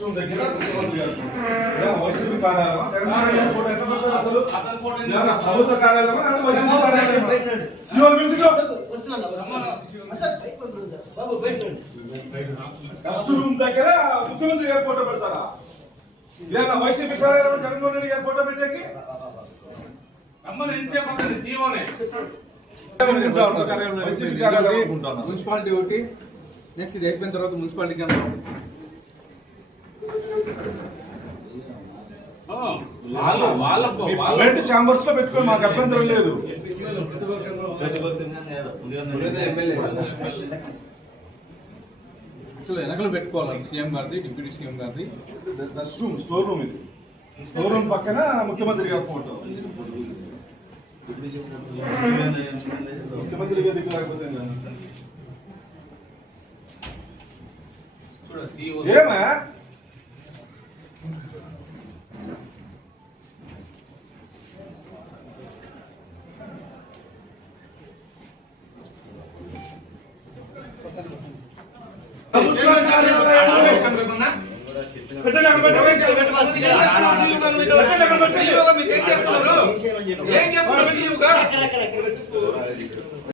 Room దగ్గర YCP కార్యాలయం photo ఎట్లా పెడతారు అసలు? ప్రభుత్వ కార్యాలయం వైసీపీ కార్యాలయం ఫస్ట్ రూమ్ దగ్గర ముఖ్యమంత్రి గారి ఫోటో పెడతారా? లేదా వైసీపీ కార్యాలయం జగన్మోహన్ రెడ్డి గారి ఫోటో పెట్టేకి మున్సిపాలిటీ ఒకటి నెక్స్ట్ ఇది అయిపోయిన తర్వాత మున్సిపాలిటీ బయట ఛాంబర్స్ లో పెట్టుకొని మాకు అభ్యంతరం లేదు. వెనకలు పెట్టుకోవాలి సీఎం గారిది డిప్యూటీ సీఎం గారిది ఫస్ట్ రూమ్ స్టోర్ రూమ్ ఇది. స్టోర్ రూమ్ పక్కన ముఖ్యమంత్రి గారి ఫోటో. ముఖ్యమంత్రి గారి దగ్గర లేకపోతే ఏమా ఏం చేస్తున్నారు